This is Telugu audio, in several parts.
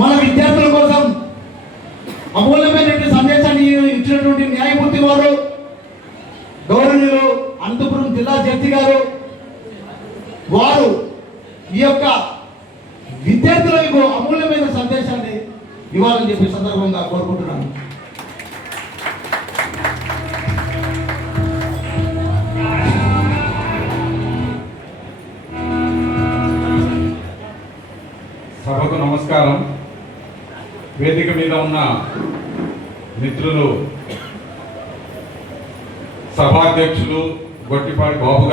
మన విద్యార్థుల కోసం అమూల్యమైనటువంటి సందేశాన్ని ఇచ్చినటువంటి న్యాయమూర్తి వారు గౌరవనీయులు అనంతపురం జిల్లా జడ్జి గారు వారు ఈ యొక్క విద్యార్థులకు అమూల్యమైన సందేశాన్ని ఇవ్వాలని చెప్పి సందర్భంగా కోరుకుంటున్నాను. సభకు నమస్కారం. వేదిక మీద ఉన్న మిత్రులు, సభాధ్యక్షులు గొట్టిపాటి బాబు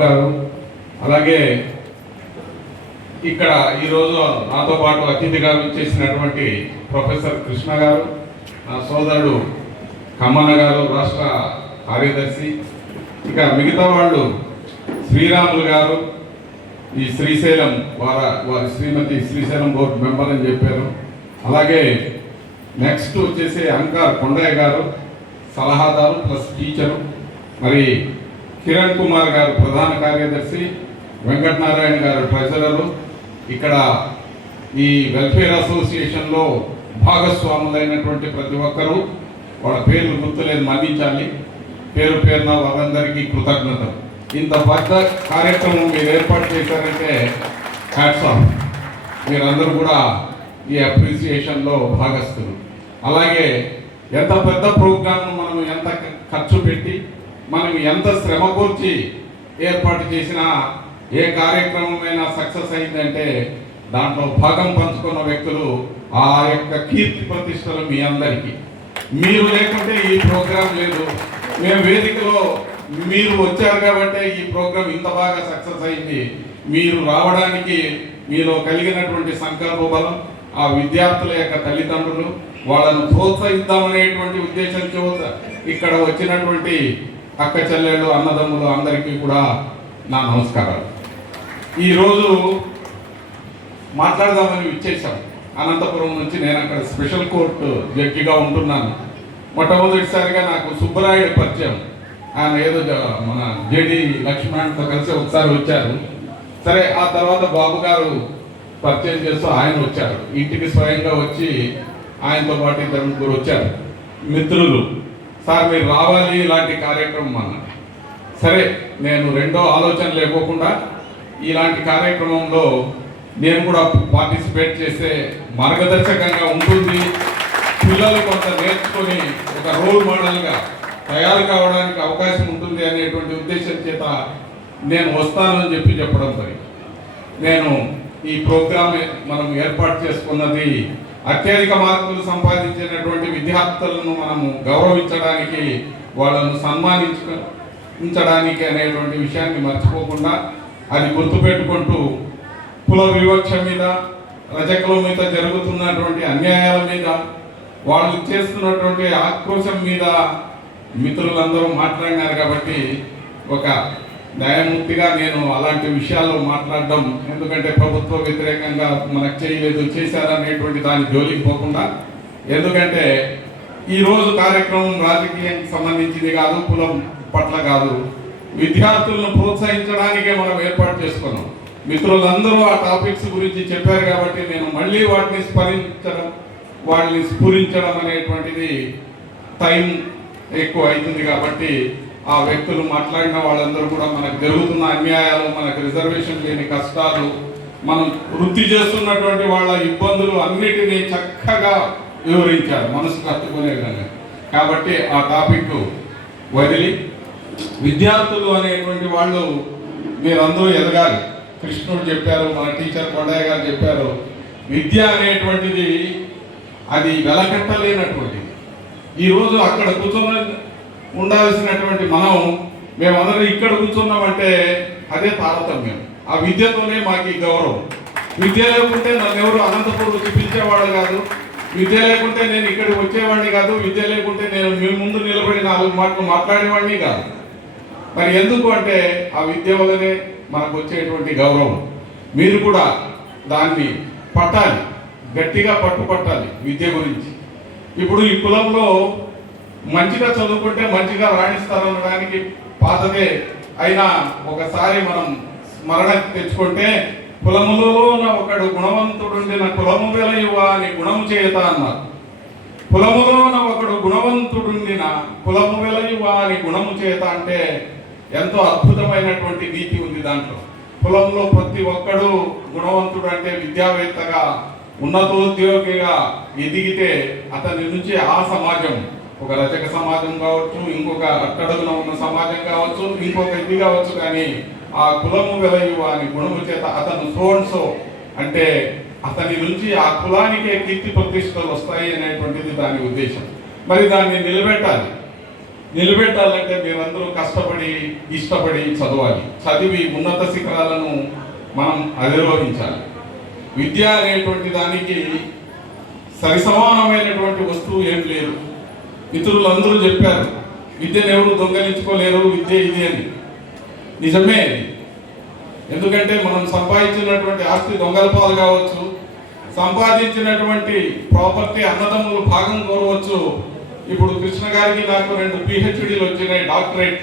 గారు, అలాగే ఇక్కడ ఈరోజు నాతో పాటు అతిథిగా చేసినటువంటి ప్రొఫెసర్ కృష్ణ గారు, నా సోదరుడు కమ్మన్న గారు రాష్ట్ర కార్యదర్శి, ఇక మిగతా వాళ్ళు శ్రీరాములు గారు, ఈ శ్రీశైలం వారి శ్రీమతి శ్రీశైలం బోర్డు మెంబర్ అని చెప్పారు. అలాగే నెక్స్ట్ వచ్చేసి అంకార్ కొండయ్య గారు సలహాదారు ప్లస్ టీచరు, మరి కిరణ్ కుమార్ గారు ప్రధాన కార్యదర్శి, వెంకటనారాయణ గారు ట్రెజరరు. ఇక్కడ ఈ వెల్ఫేర్ అసోసియేషన్లో భాగస్వాములైనటువంటి ప్రతి ఒక్కరూ, వాళ్ళ పేర్లు గుర్తులేదు మన్నించాలి, పేరు పేరున వారందరికీ కృతజ్ఞతలు. ఇంత పెద్ద కార్యక్రమం మీరు ఏర్పాటు చేశారంటే హ్యాట్స్ ఆఫ్. మీరందరూ కూడా ఈ అప్రిసియేషన్లో భాగస్తులు. అలాగే ఎంత పెద్ద ప్రోగ్రామ్ను మనం ఎంత ఖర్చు పెట్టి మనం ఎంత శ్రమ కూర్చి ఏర్పాటు చేసినా ఏ కార్యక్రమమైనా సక్సెస్ అయిందంటే దాంట్లో భాగం పంచుకున్న వ్యక్తులు ఆ యొక్క కీర్తి ప్రతిష్టలు మీ అందరికీ. మీరు లేకుంటే ఈ ప్రోగ్రాం లేదు. మేము వేదికలో మీరు వచ్చారు కాబట్టి ఈ ప్రోగ్రాం ఇంత బాగా సక్సెస్ అయింది. మీరు రావడానికి మీలో కలిగినటువంటి సంకల్ప బలం, ఆ విద్యార్థుల యొక్క తల్లిదండ్రులు, వాళ్ళను ప్రోత్సహిద్దామనేటువంటి ఉద్దేశంతో ఇక్కడ వచ్చినటువంటి అక్క చెల్లెళ్ళు, అన్నదమ్ములు అందరికీ కూడా నా నమస్కారాలు. ఈరోజు మాట్లాడదామని ఇచ్చేసాం. అనంతపురం నుంచి నేను అక్కడ స్పెషల్ కోర్టు జడ్జిగా ఉంటున్నాను. మొట్టమొదటిసారిగా నాకు సుబ్బరాయుడు పరిచయం. ఆయన ఏదో మన జేడి లక్ష్మణ్తో కలిసి ఒకసారి వచ్చారు. సరే, ఆ తర్వాత బాబు గారు పరిచయం చేస్తూ ఆయన వచ్చారు. ఇంటికి స్వయంగా వచ్చి ఆయనతో పాటు ఇద్దరు ముగ్గురు వచ్చారు మిత్రులు. సార్ మీరు రావాలి ఇలాంటి కార్యక్రమం అన్న. సరే, నేను రెండో ఆలోచన లేకోకుండా ఇలాంటి కార్యక్రమంలో నేను కూడా పార్టిసిపేట్ చేసే మార్గదర్శకంగా ఉంటుంది, పిల్లలు కొంత నేర్చుకొని ఒక రోల్ మోడల్గా తయారు కావడానికి అవకాశం ఉంటుంది అనేటువంటి ఉద్దేశం చేత నేను వస్తానని చెప్పడం జరిగింది. నేను ఈ ప్రోగ్రాం మనం ఏర్పాటు చేసుకున్నది అత్యధిక మార్కులు సంపాదించినటువంటి విద్యార్థులను మనము గౌరవించడానికి, వాళ్ళను సన్మానించడానికి అనేటువంటి విషయాన్ని మర్చిపోకుండా అది గుర్తుపెట్టుకుంటూ కుల వివక్ష మీద, రజకుల మీద జరుగుతున్నటువంటి అన్యాయాల మీద, వాళ్ళు చేస్తున్నటువంటి ఆక్రోశం మీద మిత్రులందరూ మాట్లాడినారు. కాబట్టి ఒక న్యాయమూర్తిగా నేను అలాంటి విషయాల్లో మాట్లాడడం, ఎందుకంటే ప్రభుత్వ వ్యతిరేకంగా మనకు చేయలేదు చేశారనేటువంటి దాని జోలికి పోకుండా, ఎందుకంటే ఈరోజు కార్యక్రమం రాజకీయానికి సంబంధించింది కాదు, కులం పట్ల కాదు, విద్యార్థులను ప్రోత్సహించడానికే మనం ఏర్పాటు చేసుకున్నాం. మిత్రులందరూ ఆ టాపిక్స్ గురించి చెప్పారు కాబట్టి నేను మళ్ళీ వాటిని వాళ్ళని స్ఫురించడం అనేటువంటిది టైం ఎక్కువ అవుతుంది. కాబట్టి ఆ వ్యక్తులు మాట్లాడిన వాళ్ళందరూ కూడా మనకు జరుగుతున్న అన్యాయాలు, మనకు రిజర్వేషన్ లేని కష్టాలు, మనం వృత్తి చేస్తున్నటువంటి వాళ్ళ ఇబ్బందులు అన్నిటినీ చక్కగా వివరించారు మనసుకు హత్తుకునే విధంగా. కాబట్టి ఆ టాపిక్ వదిలి విద్యార్థులు అనేటువంటి వాళ్ళు మీరందరూ ఎదగాలి. కృష్ణుడు చెప్పారు, మన టీచర్ కొండయ్య గారు చెప్పారు, విద్య అనేటువంటిది అది వెలకట్టలేనటువంటిది. ఈరోజు అక్కడ కూర్చొని ఉండాల్సినటువంటి మేమందరం ఇక్కడ కూర్చున్నామంటే అదే తారతమ్యం. ఆ విద్యతోనే మాకు ఈ గౌరవం. విద్య లేకుంటే నన్ను ఎవరు అనంతపురం చూపించేవాడు కాదు, విద్య లేకుంటే నేను ఇక్కడికి వచ్చేవాడిని కాదు, విద్య లేకుంటే నేను మీ ముందు నిలబడి 4 మాటలు మాట్లాడేవాడిని కాదు. మరి ఎందుకు అంటే ఆ విద్య వల్లనే మనకు వచ్చేటువంటి గౌరవం. మీరు కూడా దాన్ని పట్టాలి, గట్టిగా పట్టుపట్టాలి విద్య గురించి. ఇప్పుడు ఈ కులంలో మంచిగా చదువుకుంటే మంచిగా రాణిస్తారనడానికి పాతదే అయినా ఒకసారి మనం స్మరణ తెచ్చుకుంటే కులములోన ఒకడు గుణవంతుడుండిన కులము వెలయువ అని గుణము చేత అన్నారు. కులములోన ఒకడు గుణవంతుడుండిన కులము వెలయువ అని గుణము చేత అంటే ఎంతో అద్భుతమైనటువంటి నీతి ఉంది దాంట్లో. కులంలో ప్రతి ఒక్కడు గుణవంతుడు అంటే విద్యావేత్తగా ఉన్నతోద్యోగిగా ఎదిగితే అతని నుంచి ఆ సమాజం, ఒక రచక సమాజం కావచ్చు, ఇంకొక అట్టడుగున ఉన్న సమాజం కావచ్చు, ఇంకొక ఇది కావచ్చు, కానీ ఆ కులము వెలయువ అని గుణము చేత అతను సో అంటే అతని నుంచి ఆ కులానికే కీర్తి ప్రతిష్టలు వస్తాయి అనేటువంటిది దాని ఉద్దేశం. మరి దాన్ని నిలబెట్టాలంటే మీరందరూ కష్టపడి ఇష్టపడి చదవాలి, చదివి ఉన్నత శిఖరాలను మనం అధిరోహించాలి. విద్య అనేటువంటి దానికి సరిసమానమైనటువంటి వస్తువు ఏం లేదు. మిత్రులందరూ చెప్పారు విద్యను ఎవరు దొంగలించుకోలేరు, విద్య ఇది అని. నిజమే అది. ఎందుకంటే మనం సంపాదించినటువంటి ఆస్తి దొంగల పాలు కావచ్చు, సంపాదించినటువంటి ప్రాపర్టీ అన్నదమ్ములు భాగం కోరవచ్చు. ఇప్పుడు కృష్ణ గారికి నాకు 2 PhDలు వచ్చినాయి, డాక్టరేట్.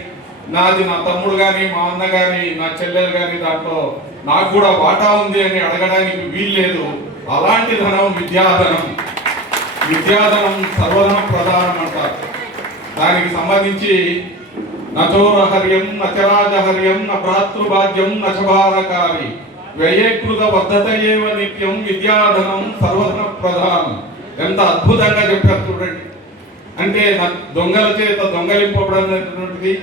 నాది నా తమ్ముడు కానీ, మా అన్న కానీ, నా చెల్లెలు కానీ దాంట్లో నాకు కూడా వాటా ఉంది అని అడగడానికి వీల్లేదు. అలాంటి ధనం విద్యాధనం. విద్యాధనం సర్వధన ప్రధానం అంటారు. దానికి సంబంధించి నచోరహర్యం నచరాజహర్యం న భ్రాతృభాగ్యం నచభారకారి వ్యయకృత బద్ధత ఏవ నిత్యం విద్యాధనం సర్వధన ప్రధానం. ఎంత అద్భుతంగా చెప్పారు చూడండి. అంటే దొంగల చేత దొంగలింపబడినటువంటిది,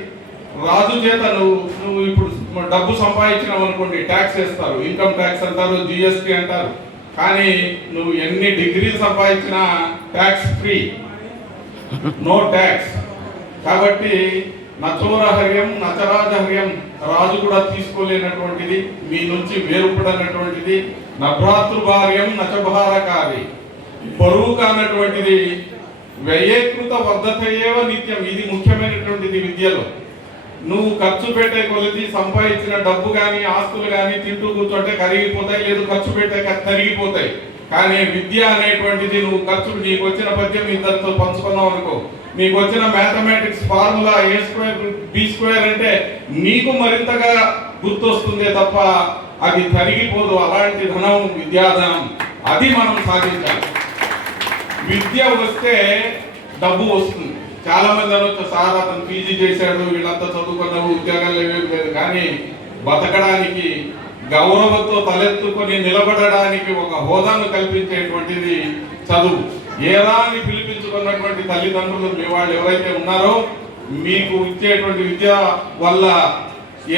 రాజు చేత నువ్వు ఇప్పుడు డబ్బు సంపాదించినావు అనుకోండి, ట్యాక్స్ వేస్తారు, ఇన్కమ్ ట్యాక్స్ అంటారు, GST అంటారు. కానీ నువ్వు ఎన్ని డిగ్రీలు సంపాదించినా ట్యాక్స్ ఫ్రీ, నో ట్యాక్స్. కాబట్టి నచోరహర్యం నచరాజహర్యం, రాజు కూడా తీసుకోలేనటువంటిది, మీ నుంచి వేరుపడనటువంటిది. నభ్రాతృభార్యం నచభారకారి, బరువు కానటువంటిది. వ్యయకృత వర్ధత ఏవ నిత్యం, ఇది ముఖ్యమైనటువంటిది విద్యలో. నువ్వు ఖర్చు పెట్టే కొలది సంపాదించిన డబ్బు కానీ ఆస్తులు కానీ తింటూ కూర్చుంటే కరిగిపోతాయి, లేదు ఖర్చు పెట్టే తరిగిపోతాయి. కానీ విద్య అనేటువంటిది నువ్వు ఖర్చు, నీకు వచ్చిన పద్యం ఇద్దరితో పంచుకున్నావు అనుకో, నీకు వచ్చిన మ్యాథమెటిక్స్ ఫార్ములా A² B² అంటే నీకు మరింతగా గుర్తొస్తుందే తప్ప అది తరిగిపోదు. అలాంటి ధనం విద్యాధనం, అది మనం సాధించాలి. విద్య వస్తే డబ్బు వస్తుంది. చాలా మంది అనొచ్చు, సార్ అతను PG చేశాడు, వీళ్ళంతా చదువుకున్నారు, ఉద్యోగాలు ఏమేమి లేదు. కానీ బతకడానికి, గౌరవంతో తలెత్తుకొని నిలబడడానికి ఒక హోదాను కల్పించేటువంటిది చదువు. ఏరా అని పిలిపించుకున్నటువంటి తల్లిదండ్రులు మీ వాళ్ళు ఎవరైతే ఉన్నారో, మీకు ఇచ్చేటువంటి విద్య వల్ల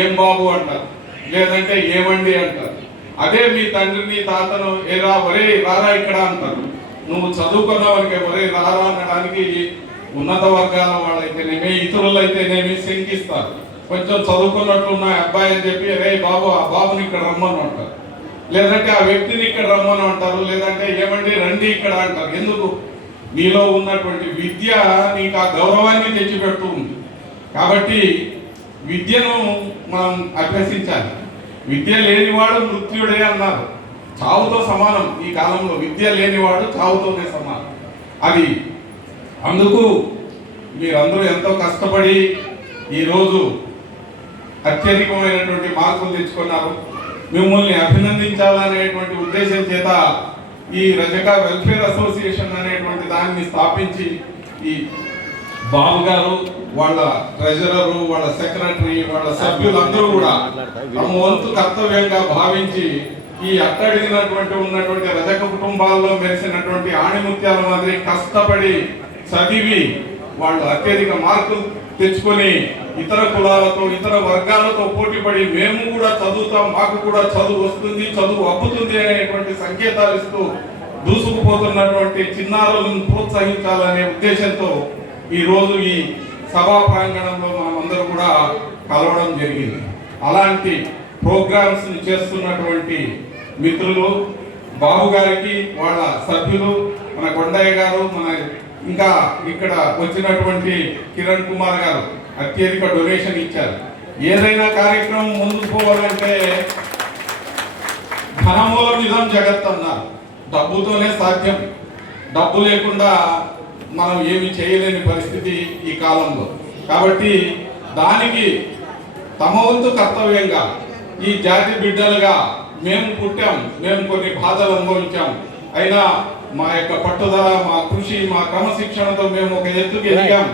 ఏం బాబు అంటారు, లేదంటే ఏమండి అంటారు. అదే మీ తండ్రిని తాతను ఏరా ఒరే రారా ఇక్కడ అంటారు. నువ్వు చదువుకున్నావనికే ఒరే రారా అనడానికి ఉన్నత వర్గాల వాళ్ళైతేనేమి, ఇతరులు అయితేనేమి శంకిస్తారు. కొంచెం చదువుకున్నట్లున్న అబ్బాయి అని చెప్పి రే బాబు, ఆ బాబుని ఇక్కడ రమ్మని అంటారు, లేదంటే ఆ వ్యక్తిని ఇక్కడ రమ్మని అంటారు, లేదంటే ఏమండి రండి ఇక్కడ అంటారు. ఎందుకు? మీలో ఉన్నటువంటి విద్య నీకు ఆ గౌరవాన్ని తెచ్చిపెడుతూ ఉంది. కాబట్టి విద్యను మనం అభ్యసించాలి. విద్య లేనివాడు మృత్యుడే అన్నారు, చావుతో సమానం. ఈ కాలంలో విద్య లేనివాడు చావుతోనే సమానం. అది అందుకు మీరందరూ ఎంతో కష్టపడి ఈరోజు అత్యధికమైనటువంటి మార్కులు తెచ్చుకున్నారు. మిమ్మల్ని అభినందించాలనేటువంటి ఉద్దేశం చేత ఈ రజక వెల్ఫేర్ అసోసియేషన్ అనేటువంటి దాన్ని స్థాపించి ఈ బాబు గారు, వాళ్ళ ట్రెజరరు, వాళ్ళ సెక్రటరీ, వాళ్ళ సభ్యులందరూ కూడా తమ వంతు కర్తవ్యంగా భావించి ఈ అట్టడిగినటువంటి ఉన్నటువంటి రజక కుటుంబాల్లో మెరిసినటువంటి ఆణిముత్యాల మాదిరి కష్టపడి చదివి వాళ్ళు అత్యధిక మార్కులు తెచ్చుకొని ఇతర కులాలతో, ఇతర వర్గాలతో పోటీపడి మేము కూడా చదువుతాం, మాకు కూడా చదువు వస్తుంది, చదువు అబ్బుతుంది అనేటువంటి సంకేతాలు ఇస్తూ దూసుకుపోతున్నటువంటి చిన్నారులను ప్రోత్సహించాలనే ఉద్దేశంతో ఈరోజు ఈ సభా ప్రాంగణంలో మనం అందరూ కూడా కలవడం జరిగింది. అలాంటి ప్రోగ్రామ్స్ చేస్తున్నటువంటి మిత్రులు బాబు గారికి, వాళ్ళ సభ్యులు, మన కొండయ్య గారు, మన ఇంకా ఇక్కడ వచ్చినటువంటి కిరణ్ కుమార్ గారు అత్యధిక డొనేషన్ ఇచ్చారు. ఏదైనా కార్యక్రమం ముందుకు పోవాలంటే ధనమూలం నిజం జగత్ అన్నారు, డబ్బుతోనే సాధ్యం. డబ్బు లేకుండా మనం ఏమి చేయలేని పరిస్థితి ఈ కాలంలో. కాబట్టి దానికి తమ వంతు కర్తవ్యంగా ఈ జాతి బిడ్డలుగా మేము పుట్టాం, మేము కొన్ని బాధలు అనుభవించాం. అయినా మా యొక్క పట్టుదల, మా కృషి, మా క్రమశిక్షణతో మేము ఒక ఎత్తుకు ఎదిగాం.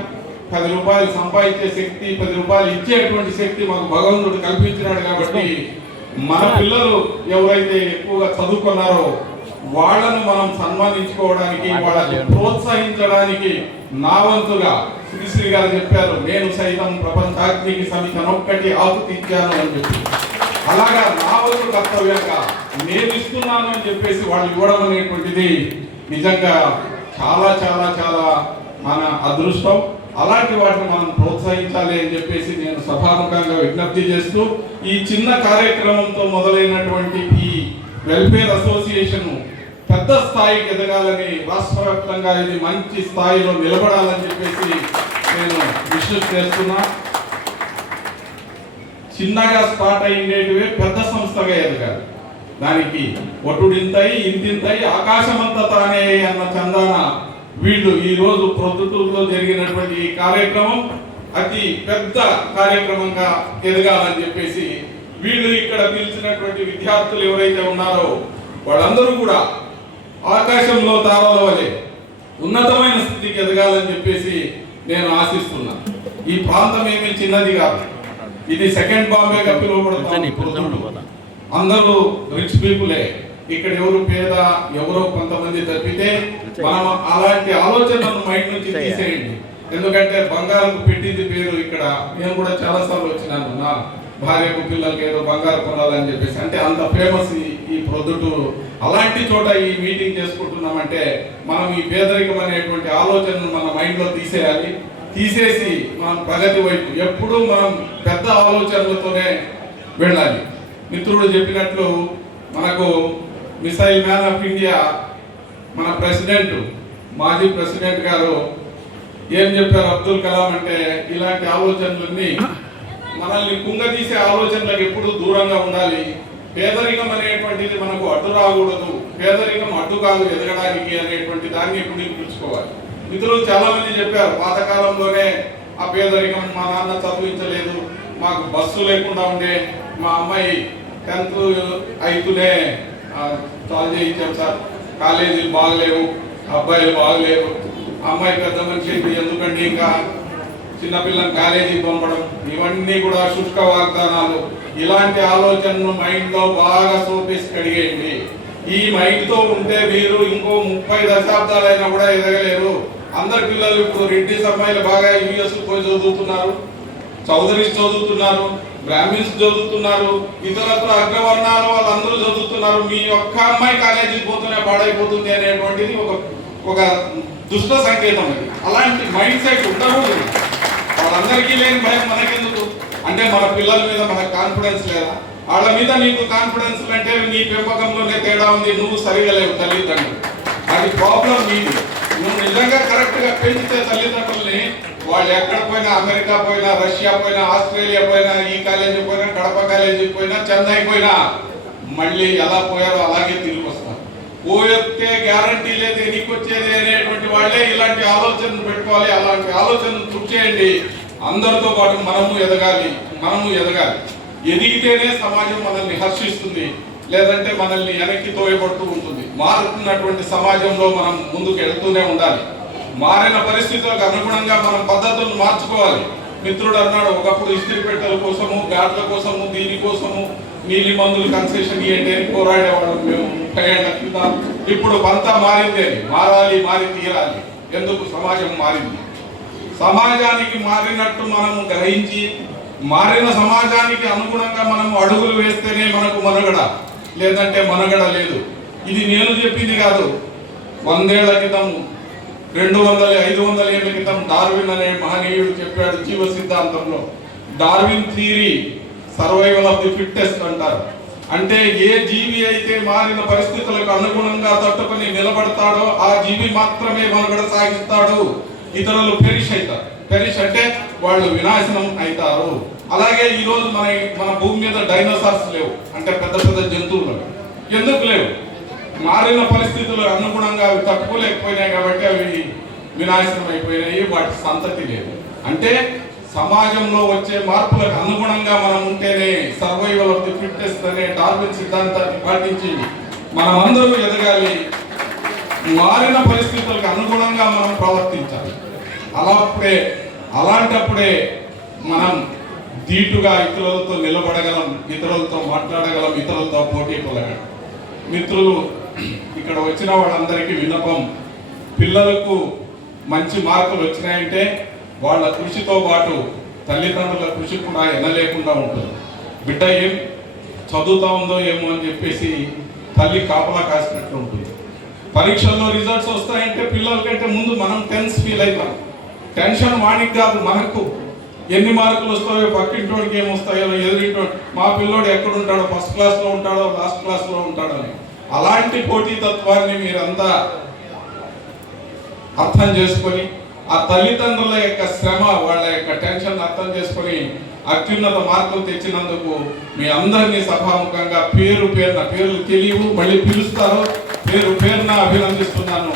10 రూపాయలు సంపాదించే శక్తి, 10 రూపాయలు ఇచ్చేటువంటి శక్తి మాకు భగవంతుడు కల్పించినాడు. కాబట్టి మన పిల్లలు ఎవరైతే ఎక్కువగా చదువుకున్నారో వాళ్ళను మనం సన్మానించుకోవడానికి, వాళ్ళని ప్రోత్సహించడానికి నా వంతుగా శ్రీశ్రీ గారు చెప్పారు, నేను సైతం ప్రపంచాగ్నికి సమితనొక్కటి ఆహుతి ఇచ్చాను అని చెప్పి. అలాగా నా వంతు కర్తవ్యంగా నేను ఇస్తున్నాను అని చెప్పేసి వాళ్ళు ఇవ్వడం అనేటువంటిది నిజంగా చాలా చాలా చాలా మన అదృష్టం. అలాంటి వాటిని మనం ప్రోత్సహించాలి అని చెప్పేసి నేను సభాముఖంగా విజ్ఞప్తి చేస్తూ, ఈ చిన్న కార్యక్రమంతో మొదలైనటువంటి ఈ వెల్ఫేర్ అసోసియేషన్ పెద్ద స్థాయికి ఎదగాలని, రాష్ట్ర వ్యాప్తంగా ఇది మంచి స్థాయిలో నిలబడాలని చెప్పేసి నేను విశ్వాసం చేస్తున్నా. చిన్నగా స్టార్ట్ అయ్యేటివే పెద్ద సంస్థగా ఎదగాలి. దానికి ఒటుడింతై ఇంతింతై ఆకాశమంతా తానే అన్న చందాన వీళ్ళు ఈ రోజు ప్రొద్దుటూరులో జరిగినటువంటి ఈ కార్యక్రమం అతి పెద్ద కార్యక్రమంగా ఎదగాలని చెప్పేసి వీళ్ళు ఇక్కడ పిలిచినటువంటి విద్యార్థులు ఎవరైతే ఉన్నారో వాళ్ళందరూ కూడా ఆకాశంలో తారల వలె ఉన్నతమైన స్థితికి ఎదగాలని చెప్పేసి నేను ఆశిస్తున్నా. ఈ ప్రాంతం ఏమీ చిన్నది కాదు, ఇది సెకండ్ బాంబేగా పిలువబడుతుంది. అందరూ రిచ్ పీపులే, ఇక్కడ ఎవరు పేద, ఎవరో కొంతమంది తప్పితే మనం అలాంటి ఆలోచనలను మైండ్ నుంచి తీసేయండి. ఎందుకంటే బంగారం పెట్టింది పేరు ఇక్కడ. నేను కూడా చాలా సార్లు వచ్చినాను, నా భార్యకు పిల్లలకి ఏదో బంగారు కొనాలని చెప్పేసి. అంటే అంత ఫేమస్ ఈ ప్రొద్దుటూరు. అలాంటి చోట ఈ మీటింగ్ చేసుకుంటున్నామంటే మనం ఈ పేదరికం అనేటువంటి ఆలోచనను మన మైండ్ లో తీసేయాలి. తీసేసి మనం ప్రగతి వైపు ఎప్పుడూ మనం పెద్ద ఆలోచనలతోనే వెళ్ళాలి. మిత్రుడు చెప్పినట్లు మనకు మిసైల్ మ్యాన్ ఆఫ్ ఇండియా మన ప్రెసిడెంట్, మాజీ ప్రెసిడెంట్ గారు ఏం చెప్పారు, అబ్దుల్ కలాం అంటే ఇలాంటి ఆలోచనలన్నీ మనల్ని కుంగదీసే ఆలోచనలకు ఎప్పుడు దూరంగా ఉండాలి. పేదరికం అనేటువంటిది మనకు అడ్డు రాకూడదు, పేదరికం అడ్డు కాదు ఎదగడానికి అనేటువంటి దాన్ని ఎప్పుడు పిలుచుకోవాలి. మిత్రులు చాలా మంది చెప్పారు, పాతకాలంలోనే ఆ పేదరికం, మా నాన్న చదివించలేదు, మాకు బస్సు లేకుండా ఉండే, మా అమ్మాయి 10th అయితేనే చాలు చేయించాం సార్, కాలేజీలు బాగలేవు, అబ్బాయిలు బాగలేవు, అమ్మాయి పెద్ద మనిషి ఎందుకండి ఇంకా చిన్నపిల్లలు కాలేజీకి పంపడం, ఇవన్నీ కూడా శుష్క వాగ్దానాలు. ఇలాంటి ఆలోచనను మైండ్ లో బాగా సోపేసి కడిగేయండి. ఈ మైండ్ తో ఉంటే మీరు ఇంకో 30 దశాబ్దాలైనా కూడా ఎదగలేరు. అందరి పిల్లలు ఇప్పుడు రెడ్డిస్ అమ్మాయిలు బాగా యూఎస్ పోయి చదువుతున్నారు, చౌదరీస్ చదువుతున్నారు, బ్రాహ్మిన్స్ చదువుతున్నారు, ఇతరత్ర అగ్రవర్ణాలు వాళ్ళందరూ చదువుతున్నారు. మీ ఒక్క అమ్మాయి కాలేజీకి పోతూనే పాడైపోతుంది అనేటువంటిది ఒక దుష్ట సంకేతం. అది అలాంటి మైండ్ సెట్ ఉండకూడదు. వాళ్ళందరికీ లేని భయం మనకెందుకు? అంటే మన పిల్లల మీద మనకు కాన్ఫిడెన్స్ లేదా? వాళ్ళ మీద నీకు కాన్ఫిడెన్స్ అంటే నీ పెంపకంలోనే తేడా ఉంది, నువ్వు సరిగా లేవు తల్లిదండ్రులు. అది ప్రాబ్లం నీది. నువ్వు నిజంగా కరెక్ట్ గా పెంచితే తల్లిదండ్రుల్ని, వాళ్ళు ఎక్కడ పోయినా, అమెరికా పోయినా, రష్యా పోయినా, ఆస్ట్రేలియా పోయినా, ఈ కాలేజీ పోయినా, కడప కాలేజీకి పోయినా, చెన్నై పోయినా, మళ్ళీ ఎలా పోయారో అలాగే తిరిగి వస్తారు. పోతే గ్యారంటీ లేదు ఎనికి వచ్చేది అనేటువంటి వాళ్ళే ఇలాంటి ఆలోచనలు పెట్టుకోవాలి. అలాంటి ఆలోచనలు చూసేయండి. అందరితో పాటు మనము ఎదగాలి. ఎదిగితేనే సమాజం మనల్ని హర్షిస్తుంది, లేదంటే మనల్ని వెనక్కి తోయబడుతూ ఉంటుంది. మారుతున్నటువంటి సమాజంలో మనం ముందుకు వెళ్తూనే ఉండాలి. మారిన పరిస్థితులకు అనుగుణంగా మనం పద్ధతులను మార్చుకోవాలి. మిత్రుడు అన్నాడు, ఒకప్పుడు ఇస్త్రీ పెట్టెల కోసము, బ్యాట్ల కోసము, దీనికోసము నీలి మందులు కన్సెషన్ ఇవ్వండి అని పోరాడేవాడు మేము 30 ఏళ్ల కింద. ఇప్పుడు అంతా మారింది, మారి తీరాలి. ఎందుకు? సమాజం మారింది. సమాజానికి మారినట్టు మనము గ్రహించి, మారిన సమాజానికి అనుగుణంగా మనం అడుగులు వేస్తేనే మనకు మనుగడ, లేదంటే మనుగడ లేదు. ఇది నేను చెప్పింది కాదు. 100 ఏళ్ల క్రితం, 200, 500 ఏళ్ల క్రితం డార్విన్ అనే మహనీయుడు చెప్పాడు జీవ సిద్ధాంతంలో. Darwin theory, survival of the fittest అంటారు. అంటే ఏ జీవి అయితే మారిన పరిస్థితులకు అనుగుణంగా తట్టుకొని నిలబడతాడో ఆ జీవి మాత్రమే మనుగడ సాగిస్తాడు. ఇతరులు పెరిష్ అవుతారు. పెరిష్ అంటే వాళ్ళు వినాశనం అవుతారు. అలాగే ఈ రోజు మన భూమి మీద డైనోసార్స్ లేవు, అంటే పెద్ద పెద్ద జంతువులు ఎందుకు లేవు? మారిన పరిస్థితులకు అనుగుణంగా అవి తట్టుకోలేకపోయినాయి కాబట్టి అవి వినాశనం అయిపోయినాయి. వాటి సంతతి లేదు. అంటే సమాజంలో వచ్చే మార్పులకు అనుగుణంగా మనం ఉంటేనే సర్వైవల్ ఆఫ్ ది ఫిట్టెస్ట్ అనే డార్విన్ సిద్ధాంతాన్ని పాటించి మనమందరూ ఎదగాలి. మారిన పరిస్థితులకు అనుగుణంగా మనం ప్రవర్తించాలి. అలాంటప్పుడే మనం ధీటుగా ఇతరులతో నిలబడగలం, ఇతరులతో మాట్లాడగలం, ఇతరులతో పోటీ పొందగలం. మిత్రులు, ఇక్కడ వచ్చిన వాళ్ళందరికీ విన్నపం, పిల్లలకు మంచి మార్కులు వచ్చినాయంటే వాళ్ళ కృషితో పాటు తల్లిదండ్రుల కృషి కూడా ఎనలేకుండా ఉంటుంది. బిడ్డ ఏం చదువుతా ఉందో ఏమో అని చెప్పేసి తల్లి కాపలా కాసినట్లు ఉంటుంది. పరీక్షల్లో రిజల్ట్స్ వస్తాయంటే పిల్లల కంటే ముందు మనం ఫీల్ అవుతాం. టెన్షన్ వానికి కాదు, మనకు ఎన్ని మార్కులు వస్తాయో, పక్కింటోడికి ఏమొస్తాయో, ఎదురింటో మా పిల్లోడు ఎక్కడుంటాడో, ఫస్ట్ క్లాస్లో ఉంటాడో లాస్ట్ క్లాస్లో ఉంటాడో అని. అలాంటి పోటీతత్వాన్ని మీరంతా అర్థం చేసుకొని, ఆ తల్లిదండ్రుల యొక్క శ్రమ, వాళ్ళ యొక్క టెన్షన్ అర్థం చేసుకొని అత్యున్నత మార్కులు తెచ్చినందుకు మీ అందరినీ సభాముఖంగా పేర్లు తెలియవు, మళ్ళీ పిలుస్తారు, పేరున అభినందిస్తున్నాను.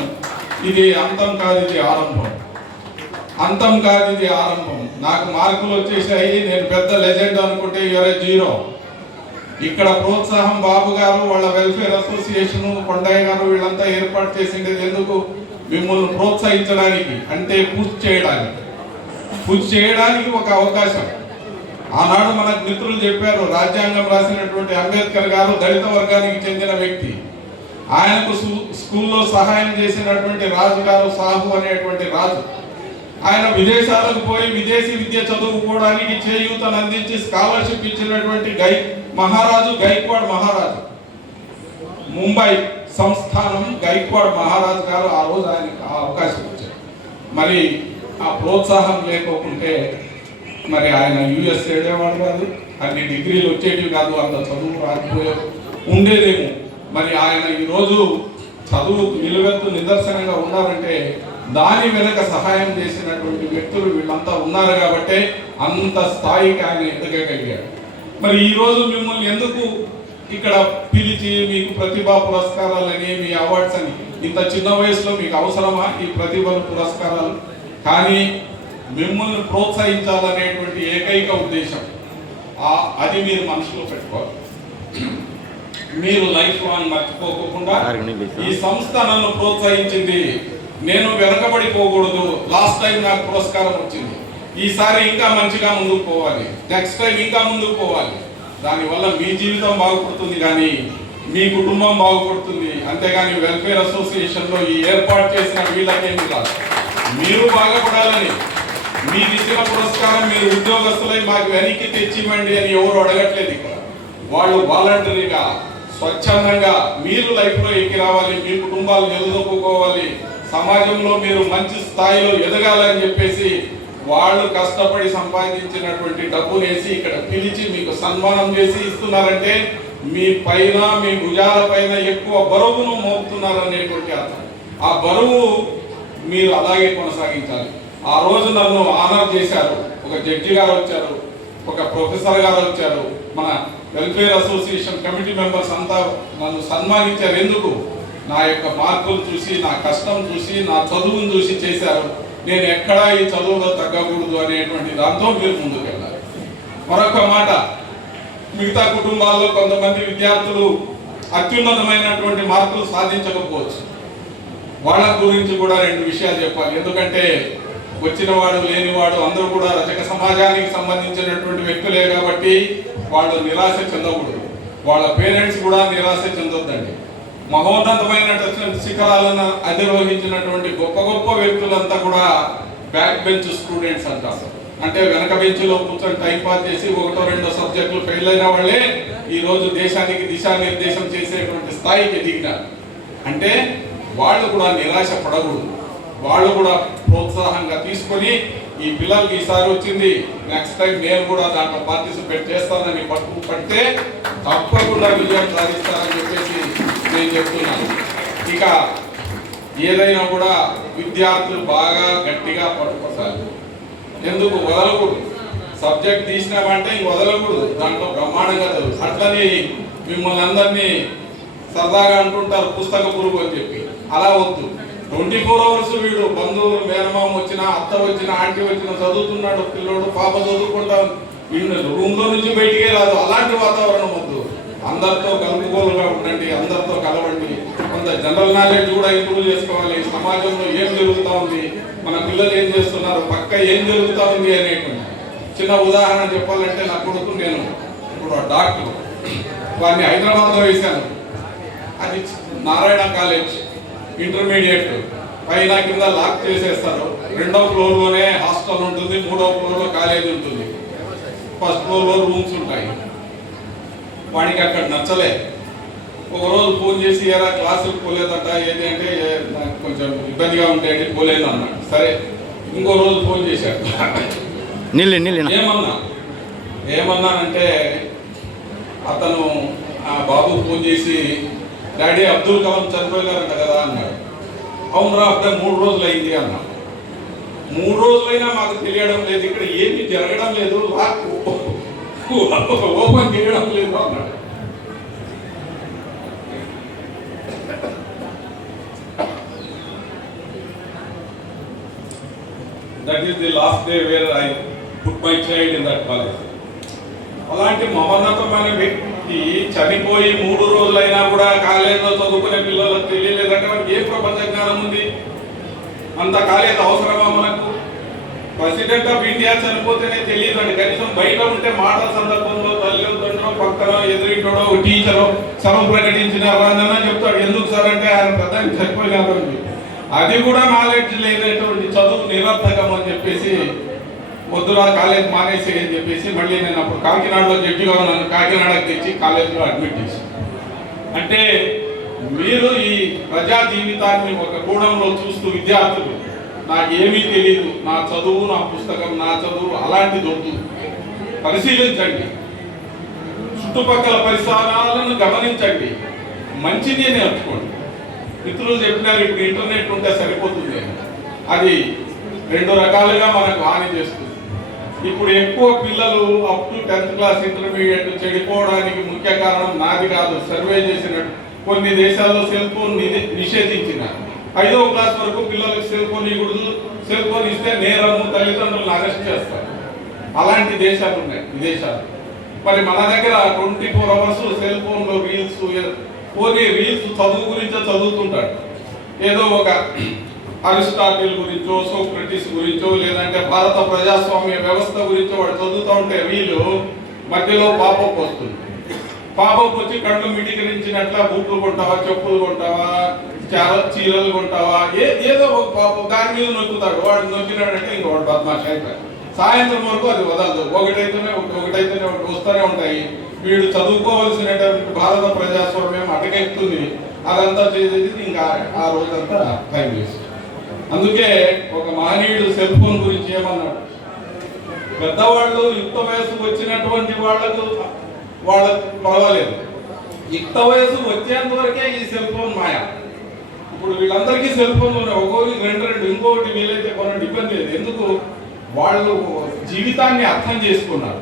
ఇది అంతం కాదు, ఇది ఆరంభం. అంతం కాదు, ఇది ఆరంభం. నాకు మార్కులు వచ్చేసాయి, నేను పెద్ద లెజెండ్ అనుకుంటే యూఆర్ జీరో. ఇక్కడ ప్రోత్సాహం బాబు గారు, వాళ్ళ వెల్ఫేర్ అసోసియేషన్, కొండయ్య గారు వీళ్ళంతా ఏర్పాటు చేసిండేది ఎందుకు? మిమ్మల్ని ప్రోత్సహించడానికి, అంటే పూర్తి చేయడానికి ఒక అవకాశం. ఆనాడు మనకు మిత్రులు చెప్పారు, రాజ్యాంగం రాసినటువంటి అంబేద్కర్ గారు దళిత వర్గానికి చెందిన వ్యక్తి. ఆయనకు స్కూల్లో సహాయం చేసినటువంటి రాజు గారు, సాహు అనేటువంటి రాజు, ఆయన విదేశాలకు పోయి విదేశీ విద్య చదువుకోవడానికి చేయూతను అందించి స్కాలర్షిప్ ఇచ్చినటువంటి గైక్వాడ్ మహారాజు, ముంబై సంస్థానం గైక్వాడ్ మహారాజు గారు ఆ రోజు ఆయనకు ఆ అవకాశం ఇచ్చారు. మరి ఆ ప్రోత్సాహం లేకపోతే మరి ఆయన యుఎస్ వెళ్ళేవాడు కాదు, అన్ని డిగ్రీలు వచ్చేటివి కాదు, అంత చదువు రాకపోయే ఉండేదేమో. మరి ఆయన ఈరోజు చదువు నిలువెత్తు నిదర్శనంగా ఉన్నారంటే దాని వెనక సహాయం చేసినటువంటి వ్యక్తులు వీళ్ళంతా ఉన్నారు కాబట్టే అంత స్థాయికి ఆయన ఎదగగలిగాడు. మరి ఈరోజు మిమ్మల్ని ఎందుకు ఇక్కడ పిలిచి మీకు ప్రతిభా పురస్కారాలని, మీ అవార్డ్స్ అని, ఇంత చిన్న వయసులో మీకు అవసరమా ఈ ప్రతిభల పురస్కారాలు? కానీ మిమ్మల్ని ప్రోత్సహించాలనేటువంటి ఏకైక ఉద్దేశం, అది మీరు మనసులో పెట్టుకోవాలి. మీరు లైఫ్ లాంగ్ మర్చిపోకుండా ఈ సంస్థ నన్ను ప్రోత్సహించింది, నేను వెనకబడిపోకూడదు. లాస్ట్ టైం నాకు పురస్కారం వచ్చింది, ఈసారి ఇంకా మంచిగా ముందుకు పోవాలి, నెక్స్ట్ టైం ఇంకా ముందుకు పోవాలి. దానివల్ల మీ జీవితం బాగుపడుతుంది, కానీ మీ కుటుంబం బాగుపడుతుంది. అంతేగాని వెల్ఫేర్ అసోసియేషన్లో ఈ ఏర్పాటు చేసిన వీళ్ళకేమి కాదు. మీరు బాగుపడాలని, మీకు ఇచ్చిన పురస్కారం మీరు ఉద్యోగస్తులై మాకు వెనక్కి తెచ్చివ్వండి అని ఎవరు అడగట్లేదు. ఇక్కడ వాళ్ళు వాలంటరీగా, స్వచ్ఛందంగా మీరు లైఫ్లో ఎక్కి రావాలి, మీ కుటుంబాలు నిలదొక్కుకోవాలి, సమాజంలో మీరు మంచి స్థాయిలో ఎదగాలని చెప్పేసి వాళ్ళు కష్టపడి సంపాదించినటువంటి డబ్బునేసి ఇక్కడ పిలిచి మీకు సన్మానం చేసి ఇస్తున్నారంటే మీ పైన, మీ భుజాల పైన ఎక్కువ బరువును మోపుతున్నారనేటువంటి అర్థం. ఆ బరువు మీరు అలాగే కొనసాగించాలి. ఆ రోజు నన్ను ఆనర్ చేశారు, ఒక జడ్జి గారు వచ్చారు, ఒక ప్రొఫెసర్ గారు వచ్చారు, మన వెల్ఫేర్ అసోసియేషన్ కమిటీ మెంబర్స్ అంతా నన్ను సన్మానించారు. ఎందుకు? నా యొక్క మార్కులు చూసి, నా కష్టం చూసి, నా చదువును చూసి చేశారు. నేను ఎక్కడా ఈ చదువులో తగ్గకూడదు అనేటువంటి దాంతో మీరు ముందుకు వెళ్ళాలి. మరొక మాట, మిగతా కుటుంబాల్లో కొంతమంది విద్యార్థులు అత్యున్నతమైనటువంటి మార్కులు సాధించకపోవచ్చు. వాళ్ళ గురించి కూడా రెండు విషయాలు చెప్పాలి. ఎందుకంటే వచ్చినవాడు లేనివాడు అందరూ కూడా రజక సమాజానికి సంబంధించినటువంటి వ్యక్తులే కాబట్టి వాళ్ళు నిరాశ చెందకూడదు. వాళ్ళ పేరెంట్స్ కూడా నిరాశ చెందొద్దండి. మహోన్నతమైనటువంటి శిఖరాలను అధిరోహించినటువంటి గొప్ప గొప్ప వ్యక్తులంతా కూడా బ్యాక్ బెంచ్ స్టూడెంట్స్ అంటారు. అంటే వెనక బెంచ్లో కూర్చొని టైం పాస్ చేసి ఒకటో రెండో సబ్జెక్టులు ఫెయిల్ అయిన వాళ్ళే ఈరోజు దేశానికి దిశానిర్దేశం చేసేటువంటి స్థాయికి ఎదిగినారు. అంటే వాళ్ళు కూడా నిరాశ పడకూడదు. వాళ్ళు కూడా ప్రోత్సాహంగా తీసుకొని ఈ పిల్లలకి ఈసారి వచ్చింది, నెక్స్ట్ టైం నేను కూడా దాంట్లో పార్టిసిపేట్ చేస్తానని పట్టే తప్పకుండా విజయం సాధిస్తారని చెప్పేసి నేను చెప్తున్నాను. ఇక ఏదైనా కూడా విద్యార్థులు బాగా గట్టిగా పట్టుకోవాలి. ఎందుకు వదలకూడదు? సబ్జెక్ట్ తీసినామంటే ఇంక వదలకూడదు, దాంట్లో బ్రహ్మాండంగా చదువు. అట్లని మిమ్మల్ని అందరినీ సరదాగా అంటుంటారు పుస్తక పురుగు అని చెప్పి, అలా వద్దు. 24 అవర్స్ వీడు బంధువులు మేనమామ వచ్చినా అత్త వచ్చినా ఆంటీ వచ్చినా చదువుతున్నాడు పిల్లోడు పాప చదువుకుంటా రూమ్ లో నుంచి బయటికే రాదు. అలాంటి వాతావరణం వద్దు. అందరితో కలుపుకోలుగా ఉండండి, అందరితో కలవండి, కొంత జనరల్ నాలెడ్జ్ కూడా ఇంప్రూవ్ చేసుకోవాలి. సమాజంలో ఏం జరుగుతూ ఉంది, మన పిల్లలు ఏం చేస్తున్నారు, పక్క ఏం జరుగుతూ ఉంది అనేటువంటి చిన్న ఉదాహరణ చెప్పాలంటే నా కొడుకు నేను ఇప్పుడు డాక్టర్ వారిని హైదరాబాద్లో వేశాను. అది నారాయణ కాలేజ్ ఇంటర్మీడియట్ పైన కింద లాక్ చేసేస్తారు. 2వ ఫ్లోర్లోనే హాస్టల్ ఉంటుంది, 3వ ఫ్లోర్లో కాలేజ్ ఉంటుంది, ఫస్ట్ ఫ్లోర్లో రూమ్స్ ఉంటాయి. వాడికి అక్కడ నచ్చలే. ఒకరోజు ఫోన్ చేసి ఎలా క్లాసులకు పోలేదట, ఏది అంటే నాకు కొంచెం ఇబ్బందిగా ఉంటాయండి పోలేదు అన్నాడు. సరే ఇంకో రోజు ఫోన్ చేశాడు. ఏమన్నానంటే అతను ఆ బాబు ఫోన్ చేసి డాడీ అబ్దుల్ కలాం చనిపోయినారంట కదా అన్నాడు. అవునరా అప్పుడే 3 రోజులు అయింది అన్నా. 3 రోజులైనా మాకు తెలియడం లేదు, ఇక్కడ ఏమీ జరగడం లేదు, ఓపెన్ చేయడం లేదు అన్నాడు. That is the last day where I put my child in that college. అలాంటి మహోన్నతమైన వ్యక్తి చనిపోయి 3 రోజులైనా కూడా కాలేజీలో చదువుకునే పిల్లలకు తెలియలేదంటే మనకి ఏ ప్రపంచ జ్ఞానం ఉంది? అంత కాలేజ్ అవసరమా మనకు? ప్రెసిడెంట్ ఆఫ్ ఇండియా చనిపోతేనే తెలియదండి. కనీసం బయట ఉంటే మాటల సందర్భంలో తల్లిదండ్రులు పక్కన ఎదురింటాడో ఒక టీచరో సెలవు ప్రకటించినారా అని చెప్తాడు. ఎందుకు సార్ అంటే ఆయన పెద్ద చనిపోయినారండి. అది కూడా నాలెడ్జ్ లేనటువంటి చదువు నిరర్థకం అని చెప్పేసి వద్దురా కాలేజ్ మానేసి అని చెప్పేసి మళ్ళీ నేను అప్పుడు కాకినాడలో జడ్జిగా ఉన్నాను. కాకినాడకి తెచ్చి కాలేజీలో అడ్మిట్ చేసి, అంటే మీరు ఈ ప్రజా జీవితాన్ని ఒక కోణంలో చూస్తూ విద్యార్థులు నాకేమీ తెలియదు, నా చదువు నా పుస్తకం నా చదువు అలాంటిది వద్దు, పరిశీలించండి, చుట్టుపక్కల పరిసరాలను గమనించండి, మంచిని నేర్చుకోండి. మిత్రులు చెప్పినారు ఇప్పుడు ఇంటర్నెట్ ఉంటే సరిపోతుంది. అది 2 రకాలుగా మనకు హాని చేస్తుంది. ఇప్పుడు ఎక్కువ పిల్లలు up to 10th class intermediate చెడిపోవడానికి ముఖ్య కారణం నాది కాదు, సర్వే చేసినట్టు కొన్ని దేశాల్లో సెల్ ఫోన్ నిషేధించిన 5వ క్లాస్ వరకు పిల్లలకు సెల్ ఫోన్ ఇవ్వకూడదు, సెల్ ఫోన్ ఇస్తే నేరము, తల్లిదండ్రులను అరెస్ట్ చేస్తారు. అలాంటి దేశాలు ఉన్నాయి విదేశాలు. మరి మన దగ్గర 24 అవర్స్ సెల్ ఫోన్లో రీల్స్, పోనీ రీల్స్ చదువు గురించో చదువుతుంటాడు. ఏదో ఒక అరిస్టాటిల్ గురించో సోక్రటిస్ గురించో లేదంటే భారత ప్రజాస్వామ్య వ్యవస్థ గురించో వాడు చదువుతూ ఉంటే వీళ్ళు మధ్యలో పాపప్ వస్తుంది. పాపప్ వచ్చి కళ్ళు మిటికరించినట్ల బూట్లు కొంటావా, చెప్పులు కొంటావా, చీరలు కొంటావా, ఏదో ఒక పాపం దాని మీద నొక్కుతాడు. వాడు నొక్కినాడంటే ఇంకోటి బద్మాష్ అయిపోయి సాయంత్రం వరకు అది వదలదు. ఒకటైతేనే ఒకటి వస్తూనే ఉంటాయి. వీడు చదువుకోవాల్సినటువంటి భారత ప్రజాస్వామ్యం అటకెక్కుతుంది. అదంతా చేసేది ఇంకా ఆ రోజంతా టైం వేస్ట్. అందుకే ఒక మహనీయుడు సెల్ ఫోన్ గురించి ఏమన్నాడు, పెద్దవాళ్ళు యుక్త వయసు వచ్చినటువంటి వాళ్ళకు పర్వాలేదు, యుక్త వయసు వచ్చేంత వరకే ఈ సెల్ ఫోన్ మాయ. ఇప్పుడు వీళ్ళందరికీ సెల్ ఫోన్లు ఉన్నాయి, ఒక్కొక్కరికి 2 ఇంకొకటి వీలైతే కొనండి, ఇబ్బంది లేదు. ఎందుకు? వాళ్ళు జీవితాన్ని అర్థం చేసుకున్నారు,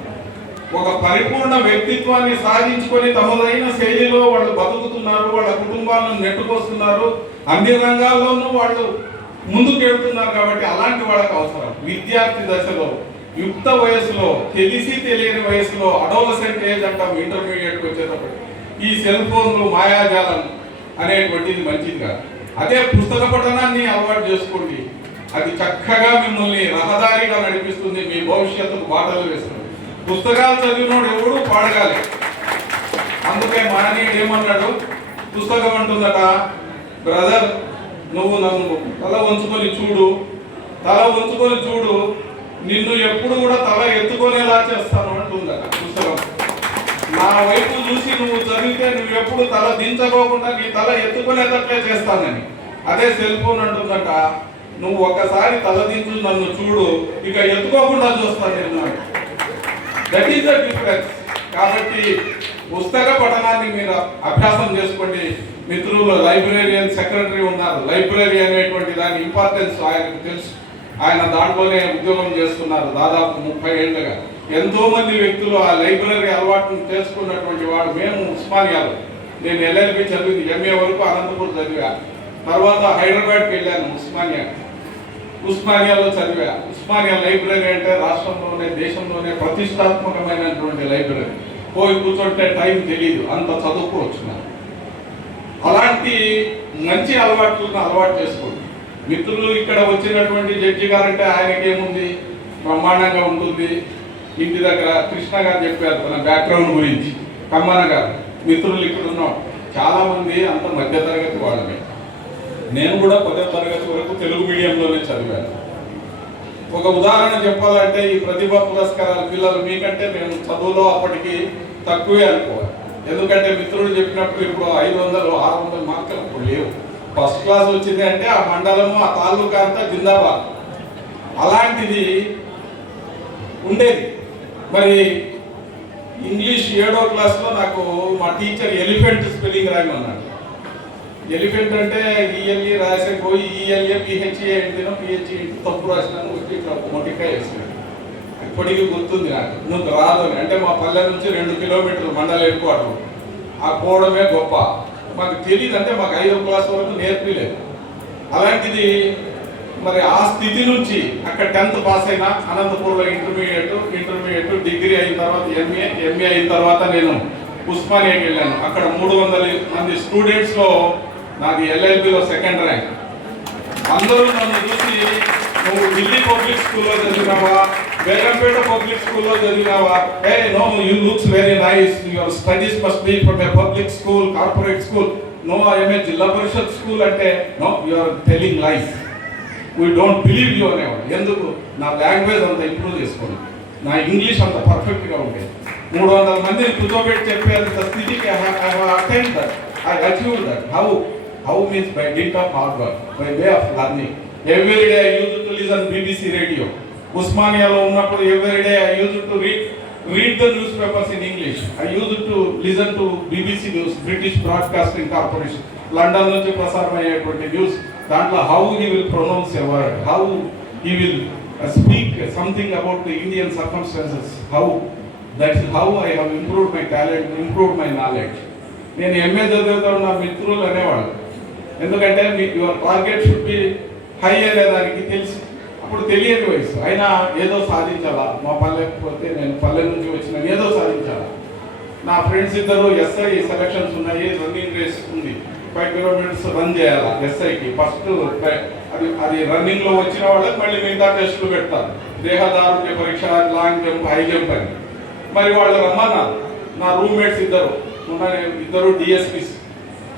ఒక పరిపూర్ణ వ్యక్తిత్వాన్ని సాధించుకొని తమదైన శైలిలో వాళ్ళు బతుకుతున్నారు, వాళ్ళ కుటుంబాలను నెట్టుకొస్తున్నారు, అన్ని రంగాల్లోనూ వాళ్ళు ముందుకెళ్తున్నారు. కాబట్టి అలాంటి వాళ్ళకి అవసరం. విద్యార్థి దశలో యుక్త వయసులో తెలిసి తెలియని వయసులో అడోలసెంట్ ఏజ్ అంటాం, ఇంటర్మీడియట్కి వచ్చేటప్పుడు ఈ సెల్ ఫోన్లు మాయాజాలం అనేటువంటిది మంచిది కాదు. అదే పుస్తక పఠనాన్ని అలవాటు చేసుకోండి. అది చక్కగా మిమ్మల్ని రహదారిగా నడిపిస్తుంది, మీ భవిష్యత్తుకు బాటలు వేస్తుంది. పుస్తకాలు చదివినోడు ఎవడు పాడగాలి. అందుకే మహనీయుడు ఏమన్నాడు, పుస్తకం అంటుందట, బ్రదర్ నువ్వు నన్ను తల వంచుకొని చూడు, నిన్ను ఎప్పుడు కూడా తల ఎత్తుకొనేలా చేస్తాను అంటుందట పుస్తకం. నా వైపు చూసి నువ్వు చదివితే నువ్వు ఎప్పుడు తల దించకోకుండా నీ తల ఎత్తుకునేటట్లే చేస్తానని. అదే సెల్ ఫోన్ అంటుందట, నువ్వు ఒక్కసారి తల దించు నన్ను చూడు, ఇక ఎత్తుకోకుండా చూస్తాను నేను. That is the difference. కాబట్టి పుస్తక పఠనాన్ని మీరు అభ్యాసం చేసుకోండి. మిత్రులు లైబ్రేరియన్ సెక్రటరీ ఉన్నారు. లైబ్రరీ అనేటువంటి దాని ఇంపార్టెన్స్ ఆయనకు తెలుసు. ఆయన దాంట్లోనే ఉద్యోగం చేస్తున్నారు దాదాపు 30 ఏళ్ళుగా. ఎంతో మంది వ్యక్తులు ఆ లైబ్రరీ అలవాటును చేసుకున్నటువంటి వాడు. మేము ఉస్మానియాలో, నేను LLB చదివింది, MA వరకు అనంతపూర్ చదివా. తర్వాత హైదరాబాద్కి వెళ్ళాను, ఉస్మానియాలో చదివా. ఉస్మానియా లైబ్రరీ అంటే రాష్ట్రంలోనే దేశంలోనే ప్రతిష్టాత్మకమైనటువంటి లైబ్రరీ. పోయి కూర్చుంటే టైం తెలియదు, అంత చదువుకోవచ్చు. అలాంటి మంచి అలవాట్లను అలవాటు చేసుకోండి. మిత్రులు ఇక్కడ వచ్చినటువంటి జడ్జి గారంటే ఆయనకి ఏముంది, బ్రహ్మాండంగా ఉంటుంది. ఇంటి దగ్గర కృష్ణ గారు చెప్పారు తన బ్యాక్గ్రౌండ్ గురించి, కమ్మన గారు. మిత్రులు ఇక్కడ ఉన్నాం చాలామంది అంత మధ్యతరగతి వాళ్ళమే. నేను కూడా 10వ తరగతి వరకు తెలుగు మీడియంలోనే చదివాను. ఒక ఉదాహరణ చెప్పాలంటే ఈ ప్రతిభా పురస్కారాల పిల్లలు మీకంటే మేము చదువులో అప్పటికి తక్కువే అనుకోవాలి. ఎందుకంటే మిత్రుడు చెప్పినప్పుడు ఇప్పుడు 500-600 మార్కులు అప్పుడు లేవు. ఫస్ట్ క్లాస్ వచ్చింది అంటే ఆ మండలము ఆ తాలూకా అంతా జిందాబాద్ అలాంటిది ఉండేది. మరి ఇంగ్లీష్ 7వ క్లాస్లో నాకు మా టీచర్ ఎలిఫెంట్ స్పెల్లింగ్ రాయమన్నాడు. ఎలిఫెంట్ అంటే ఈఎల్ఈ రాసే పోయి ఈఎల్ఏ పిహెచ్ఏ ఏంటినో పిహెచ్ఈ తప్పు రాసినాను, వచ్చి ఇట్లా మొటికాయ వేసినాడు. ఇప్పటికీ గుర్తుంది నాకు. నువ్వు రాదు అని అంటే మా పల్లె నుంచి 2 కిలోమీటర్లు మండలం ఎక్కువ ఆ పోవడమే గొప్ప. మాకు తెలియదు, అంటే మాకు 5వ క్లాస్ వరకు నేర్పిలేదు. అలాంటిది మరి ఆ స్థితి నుంచి అక్కడ 10th పాస్ అయినా అనంతపూర్లో ఇంటర్మీడియట్ డిగ్రీ అయిన తర్వాత ఎంఏ అయిన తర్వాత నేను ఉస్మానియాకి వెళ్ళాను. అక్కడ 300 మంది స్టూడెంట్స్లో నాది ఎల్ఎల్బిలో 2nd ర్యాంక్. అందరూ నన్ను చూసి నువ్వు ఢిల్లీ పబ్లిక్ స్కూల్లో చదివినావా, బేగంపేట పబ్లిక్ స్కూల్లో చదివినావా, ఏ no you looks very nice, your studies must be from a public school, corporate school. No I'm a Zilla Parishad school అంటే no you are telling life, we don't believe you అనేవాడు. ఎందుకు? నా లాంగ్వేజ్ అంత ఇంప్రూవ్ చేసుకోండి, నా ఇంగ్లీష్ అంత పర్ఫెక్ట్గా ఉండేది. 300 మందిని కూర్చోబెట్టి చెప్పేంత స్థితికి attend that, I achieve that. How means by dint of hard work, by way of learning. Every day I used to listen BBC radio. ఉస్మానియాలో ఉన్నప్పుడు every day I used to read the newspapers in English. I used to listen to BBC News, British Broadcasting Corporation. London నుంచి ప్రసారం అయ్యేటువంటి న్యూస్, దాంట్లో how he will pronounce a word, how he will speak something about the Indian circumstances, that is how I have improved my talent, improved my knowledge. నేను ఎంఏ చదువుతా ఉన్న మిత్రులు అనేవాళ్ళు, ఎందుకంటే your target should be high అనేదానికి తెలుసు. అప్పుడు తెలియని వయసు అయినా ఏదో సాధించాలా, మా పల్లెకి పోతే నేను పల్లె నుంచి వచ్చిన ఏదో సాధించాలా. నా ఫ్రెండ్స్ ఇద్దరు ఎస్ఐ సెలక్షన్స్ ఉన్నాయి, రన్నింగ్ రేస్ ఉంది, 5 కిలోమీటర్స్ రన్ చేయాలా ఎస్ఐకి. ఫస్ట్ అది రన్నింగ్లో వచ్చిన వాళ్ళకి మళ్ళీ మిగతా టెస్టులు పెడతారు, దేహదారుణ్య పరీక్ష, లాంగ్ జంప్, హై జంప్ అని. మరి వాళ్ళు రమ్మన్నారు. నా రూమ్మేట్స్ ఇద్దరు డిఎస్పీస్,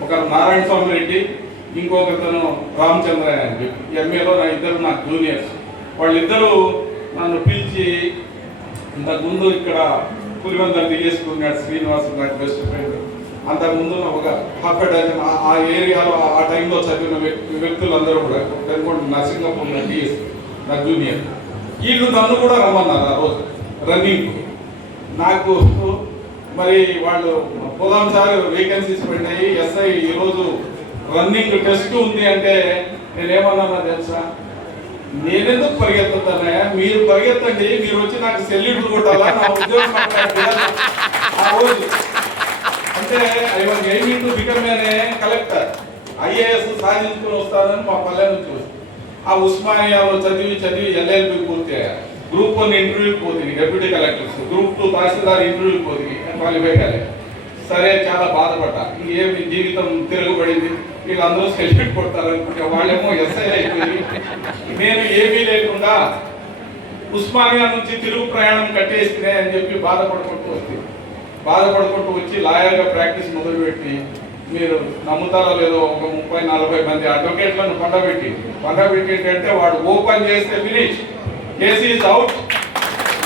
ఒకరు నారాయణ స్వామి రెడ్డి, ఇంకొకతను రామచంద్రయ్య అని చెప్పి ఎంఏలో నాకు జూనియర్స్. వాళ్ళిద్దరూ నన్ను పిలిచి, ఇంతకుముందు ఇక్కడ పులివెందుల డిఎస్పీ ఉన్నాడు శ్రీనివాస్, నాకు బెస్ట్ ఫ్రెండ్. అంతకుముందు ఒక హాఫ్ డజన్ ఆ ఏరియాలో ఆ టైంలో చదివిన వ్యక్తులందరూ కూడా నరసింగపూర్ డిఎస్పీ నా జూనియర్. వీళ్ళు నన్ను కూడా రమ్మన్నారు ఆ రోజు రన్నింగ్. నాకు మరి వాళ్ళు పోదాం సార్ వేకెన్సీస్ పెట్టాయి, ఎస్ఐ ఈరోజు రన్నింగ్ టెస్ట్ ఉంది అంటే నేనేమన్నా తెలుసా, నేనెందుకు పరిగెత్తుతానయ్యా, మీరు పరిగెత్తండి, మీరు వచ్చి నాకు సెల్యూట్లు కొట్టాలా, నా ఉద్యోగం ఆ రోజు. అంటే I was aiming to become a collector, IAS సాధించుకుని వస్తానని మా పల్లె నుంచి వస్తుంది. ఆ ఉస్మానియాలో చదివి ఎల్ఎల్బి పూర్తి అయ్యారు. గ్రూప్ 1 ఇంటర్వ్యూకి పోతుంది డెప్యూటీ కలెక్టర్స్, గ్రూప్ 2 తహసీల్దార్ ఇంటర్వ్యూకి పోతుంది, క్వాలిఫై కాలేదు. సరే చాలా బాధపడ్డా, ఏమి జీవితం తిరగబడింది, వీళ్ళందరూ సెల్యూట్ కొడతారు అనుకుంటే వాళ్ళేమో ఎస్ఐ అయిపోయి, నేను ఏమీ లేకుండా ఉస్మానియా నుంచి తిరుగు ప్రయాణం కట్టేస్తే అని చెప్పి బాధపడుకుంటూ వచ్చి లాయర్గా ప్రాక్టీస్ మొదలుపెట్టి, మీరు నమ్ముతారో లేదో ఒక 30-40 మంది అడ్వకేట్లను పండబెట్టి అంటే వాడు ఓపెన్ చేస్తే ఫినిష్, కేసు ఈజ్ అవుట్,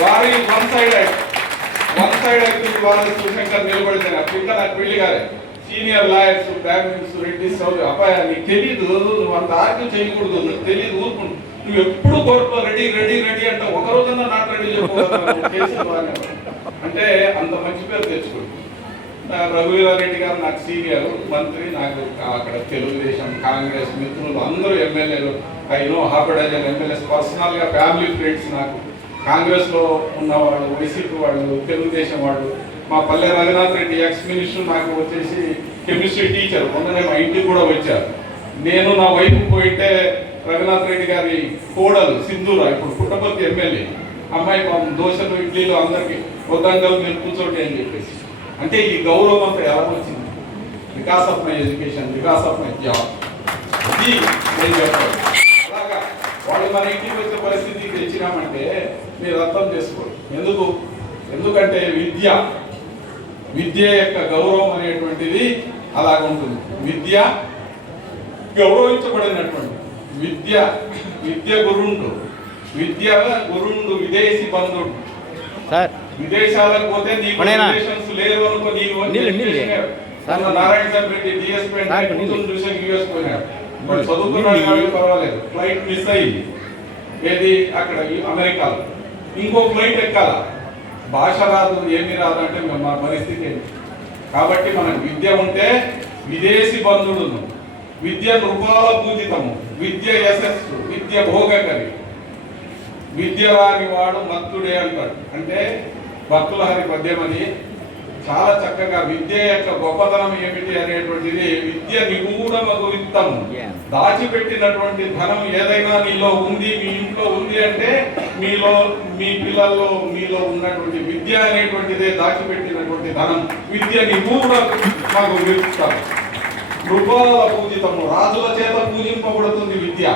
వారి వన్ సైడ్ అయితే వారు శివశంకర్ నిలబడితే ఇంకా నాకు పెళ్లి కాలే, సీనియర్ లాయర్స్ బ్రాహ్మణ్స్ రెడ్డిస్ అబ్బాయి నీకు తెలీదు, నువ్వు అంత ఆర్గ్యూ చేయకూడదు, నీకు తెలీదు, ఊరుకుంటు, నువ్వు ఎప్పుడు కోర్టులో రెడీ అంటే ఒక రోజున నాట్ రెడీ కేసులు అంటే అంత మంచి పేరు తెచ్చుకుంటు. రఘువీరారెడ్డి గారు నాకు సీనియర్ మంత్రి, నాకు అక్కడ తెలుగుదేశం కాంగ్రెస్ మిత్రులు అందరూ ఎమ్మెల్యేలు, I know half dozen MLAs పర్సనల్గా, ఫ్యామిలీ ఫ్రెండ్స్ నాకు, కాంగ్రెస్లో ఉన్నవాళ్ళు, వైసీపీ వాళ్ళు, తెలుగుదేశం వాళ్ళు. మా పల్లె రఘునాథ్ రెడ్డి ఎక్స్ మినిస్టర్ నాకు వచ్చేసి కెమిస్ట్రీ టీచర్, మొన్ననే మా ఇంటికి కూడా వచ్చారు. నేను నా వైపు పోయింటే రఘునాథ్ రెడ్డి గారి కోడలు సింధూర ఇప్పుడు పుట్టపర్తి ఎమ్మెల్యే అమ్మాయి పాపం దోశలు ఇడ్లీలు అందరికి వద్దంగలు మీరు కూర్చోండి అని చెప్పేసి. అంటే ఈ గౌరవం అంతా ఎలా వచ్చింది? Because of my education, because of my job. ఇది నేను చెప్పాను. అలాగా వాళ్ళు మన ఇంటికి వచ్చే పరిస్థితికి తెచ్చినామంటే మీరు అర్థం చేసుకోండి. ఎందుకంటే విద్య యొక్క గౌరవం అనేటువంటిది అలాగ ఉంటుంది. విద్య గౌరవించబడినటువంటి విద్య గురుండు విదేశీ బంధుడు. విదేశాలకు పోతే నీకు రిలేషన్స్ లేరు అనుకో, నీకు నారాయణ రెడ్డి డిఎస్పీ చూసి యూఎస్ పోయినాడు. వాళ్ళు చదువుకున్నాడు కాబట్టి పర్వాలేదు, ఫ్లైట్ మిస్ అయ్యింది ఏది అక్కడ అమెరికాలో. ఇంకో ఫ్లైట్ ఎక్కాల, భాష రాదు ఏమీ రాదు అంటే మా పరిస్థితి ఏంటి? కాబట్టి మనకు విద్య ఉంటే విదేశీ బంధుడును, విద్య నృపాల పూజితము, విద్య యశస్సు, విద్య భోగకరి, విద్య రాని వాడు మత్తుడే అంటాడు. అంటే భక్తులహరి పద్యం అని చాలా చక్కగా విద్య యొక్క గొప్పతనం ఏమిటి అనేటువంటిది, విద్య నిగూఢమగు విత్తము, దాచిపెట్టినటువంటి ధనం ఏదైనా నీలో ఉంది, మీ ఇంట్లో ఉంది అంటే మీలో, మీ పిల్లల్లో మీలో ఉన్నటువంటి విద్య అనేటువంటిదే దాచిపెట్టినటువంటి ధనం. విద్య నిగూఢమగు విత్తము, నృపాల పూజితము, రాజుల చేత పూజింపబడుతుంది విద్య.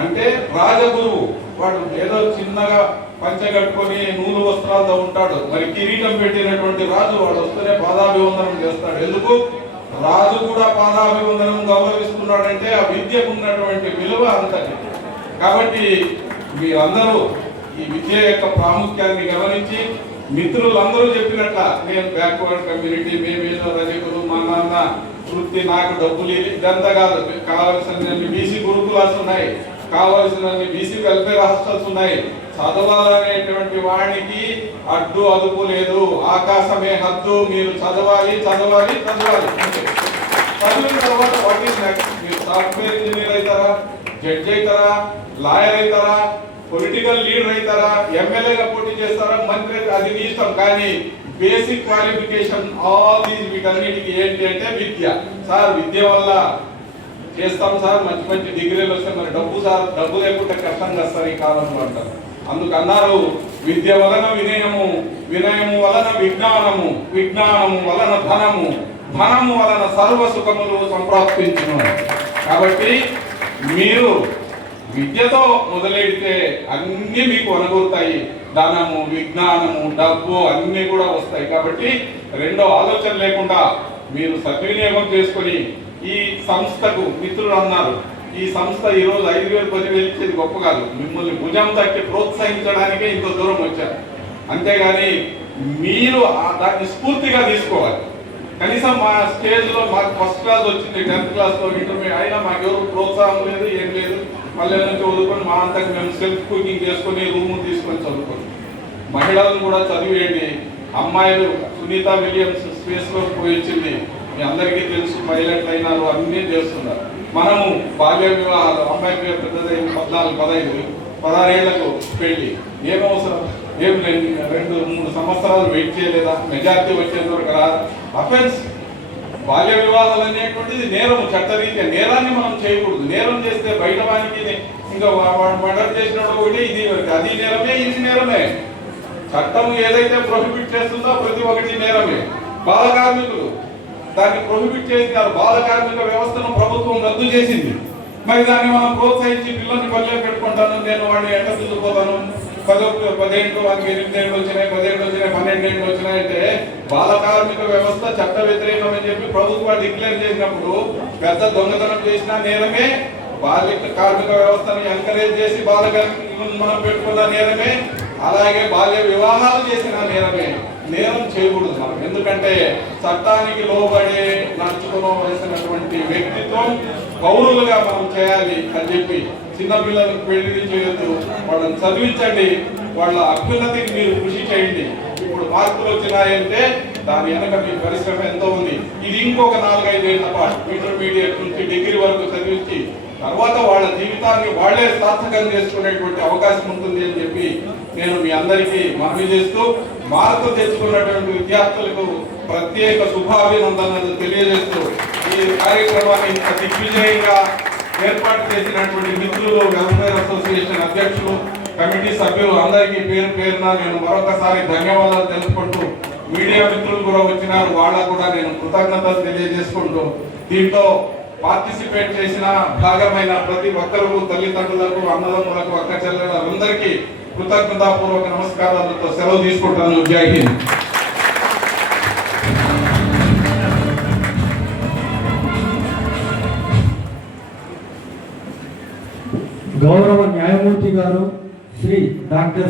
అంటే రాజగురువు వాడు ఏదో చిన్నగా పంచె కట్టుకొని నూలు వస్త్రాలతో ఉంటాడు, మరి కిరీటం పెట్టినటువంటి రాజు వాడు వస్తేనే పాదాభివందనం చేస్తాడు. ఎందుకు? రాజు కూడా పాదాభివందనం గౌరవిస్తున్నాడంటే ఆ విద్యకు ఉన్నటువంటి విలువ అంతటి. కాబట్టి మీరందరూ ఈ విద్య యొక్క ప్రాముఖ్యాన్ని గమనించి, మిత్రులందరూ చెప్పినట్ల నేను బ్యాక్వర్డ్ కమ్యూనిటీ, మేమేదో రజకులు, మా నాన్న వృత్తి, నాకు డబ్బులు, ఇదంతా కాదు. కావలసిన బీసీ గురుకులాస్ ఉన్నాయి, కావలసిన బీసీ వెల్ఫేర్ హాస్టల్స్ ఉన్నాయి. చదవాలనేటువంటి వాడికి అడ్డు అదుపు లేదు, ఆకాశమే హద్దు. మీరు చదవాలి చదవాలి చదవాలి. చదివిన తర్వాత వాట్ ఈస్ నెక్స్ట్? మీరు సాఫ్ట్వేర్ ఇంజనీర్ అవుతారా, జడ్జ్ అవుతారా, లాయర్ అవుతారా, పొలిటికల్ లీడర్ అవుతారా, ఎమ్మెల్యేగా పోటీ చేస్తారా, మంత్రి, అది మీ ఇష్టం. కానీ బేసిక్ క్వాలిఫికేషన్ ఆల్ దీస్ వీటన్నిటికి ఏంటి అంటే విద్య. సార్ విద్య వల్ల చేస్తాం సార్, మంచి మంచి డిగ్రీలు వస్తే, మరి డబ్బు సార్, డబ్బు లేకుంటే కష్టంగా వస్తారు ఈ కాలంలో అంటారు. అందుకన్నారు విద్య వలన వినయము, వినయము వలన విజ్ఞానము, విజ్ఞానము వలన ధనము, ధనము వలన సర్వ సుఖములు సంప్రాప్తించును. కాబట్టి మీరు విద్యతో మొదలెడితే అన్ని మీకు అనుగుతాయి. ధనము, విజ్ఞానము, డబ్బు అన్ని కూడా వస్తాయి. కాబట్టి రెండో ఆలోచన లేకుండా మీరు సద్వినియోగం చేసుకొని ఈ సంస్థకు, మిత్రులు అన్నారు ఈ సంస్థ ఈరోజు 5,000 10,000 ఇచ్చేది గొప్ప కాదు. మిమ్మల్ని భుజం తట్టి ప్రోత్సహించడానికే ఇంత దూరం వచ్చారు. అంతేగాని మీరు దాన్ని స్ఫూర్తిగా తీసుకోవాలి. కనీసం మా స్టేజ్లో మాకు ఫస్ట్ క్లాస్ వచ్చింది, 10th క్లాస్లో, ఇంటర్మీడియట్ అయినా మాకు ఎవరు ప్రోత్సాహం లేదు, ఏం లేదు. మళ్ళీ నుంచి చదువుకొని మా అంతకు మేము సెల్ఫ్ కుకింగ్ చేసుకొని రూము తీసుకొని చదువుకొని, మహిళలను కూడా చదివేయండి. అమ్మాయిలు సునీత విలియమ్స్ స్పేస్లో పోయి వచ్చింది, మీ అందరికీ తెలుసు, పైలట్ అయినారు, అన్నీ చేస్తున్నారు. మనము బాల్య వివాహాలు, అమ్మాయి పేరు పెద్దదైంది, 14, 15, 16 ఏళ్లకు పెళ్లి, ఏమవసరం? ఏం 2-3 సంవత్సరాలు వెయిట్ చేయలేదా? మెజారిటీ వచ్చేంత వరకు రాదు. అఫెన్స్ బాల్య వివాహాలు అనేటువంటిది నేరము, చట్టరీత్యా నేరాన్ని మనం చేయకూడదు. నేరం చేస్తే బయట వానికి ఇంకా మర్డర్ చేసినప్పుడు ఒకటి, ఇది అది నేరమే, ఇది నేరమే. చట్టం ఏదైతే ప్రొహిబిట్ చేస్తుందో ప్రతి ఒక్కటి నేరమే. బాల కార్మికులు దాన్ని ప్రొహిబిట్ చేసినారు. బాల కార్మిక వ్యవస్థను ప్రభుత్వం రద్దు చేసింది. మరి దాన్ని మనం ప్రోత్సహించి పిల్లల్ని పల్లె పెట్టుకుంటాను, నేను వాడిని ఎట్ట దిద్దుకోతాను, 10 ఏళ్ళు వానికి 8 ఏళ్ళు వచ్చినాయి, 10 ఏళ్ళు వచ్చినాయి, 12 ఏళ్ళు వచ్చినాయంటే బాల కార్మిక వ్యవస్థ చట్ట వ్యతిరేకం అని చెప్పి ప్రభుత్వం డిక్లేర్ చేసినప్పుడు పెద్ద దొంగతనం చేసిన నేరమే. బాల్య కార్మిక వ్యవస్థను ఎంకరేజ్ చేసి బాల కార్మికులను మనం పెట్టుకున్న నేరమే. అలాగే బాల్య వివాహాలు చేసిన నేరమే. నేరం చేయకూడదు మనం. ఎందుకంటే చట్టానికి లోబడే నడుచుకోవలసినటువంటి వ్యక్తిత్వం పౌరులుగా మనం చేయాలి అని చెప్పి చిన్నపిల్లలకు పెళ్లి చేయొద్దు, వాళ్ళని చదివించండి, వాళ్ళ అభ్యున్నతికి మీరు కృషి చేయండి. ఇప్పుడు మార్కులు వచ్చినాయంటే దాని వెనక మీ పరిశ్రమ ఎంతో ఉంది. ఇది ఇంకొక 4-5 ఏళ్ల పాటు ఇంటర్మీడియట్ నుంచి డిగ్రీ వరకు చదివించి తర్వాత వాళ్ళ జీవితాన్ని వాళ్లే సార్థకం చేసుకునేటువంటి అవకాశం ఉంటుంది అని చెప్పి నేను మీ అందరికీ మనవి చేస్తూ, మార్కులు తెచ్చుకున్నటువంటి విద్యార్థులకు ప్రత్యేక శుభాభినందనలు తెలియజేస్తూ ఈ కార్యక్రమాన్ని ఇంత దిగ్విజయంగా ఏర్పాటు చేసినటువంటి మిత్రులు, వెల్ఫేర్ అసోసియేషన్ అధ్యక్షులు, కమిటీ సభ్యులు అందరికీ పేరు పేరున నేను మరొకసారి ధన్యవాదాలు తెలుపుకుంటూ, మీడియా మిత్రులు కూడా వచ్చినారు, వాళ్ళకు కూడా నేను కృతజ్ఞతలు తెలియజేసుకుంటూ, దీంతో పార్టిసిపేట్ చేసిన భాగమైన ప్రతి ఒక్కరు, తల్లిదండ్రులకు, అన్నదమ్ములకు, అక్క చెల్లెలందరికీ కృతజ్ఞతాపూర్వక నమస్కారాలతో సెలవు తీసుకుంటాను. జై హింద్. గౌరవ న్యాయమూర్తి గారు శ్రీ డాక్టర్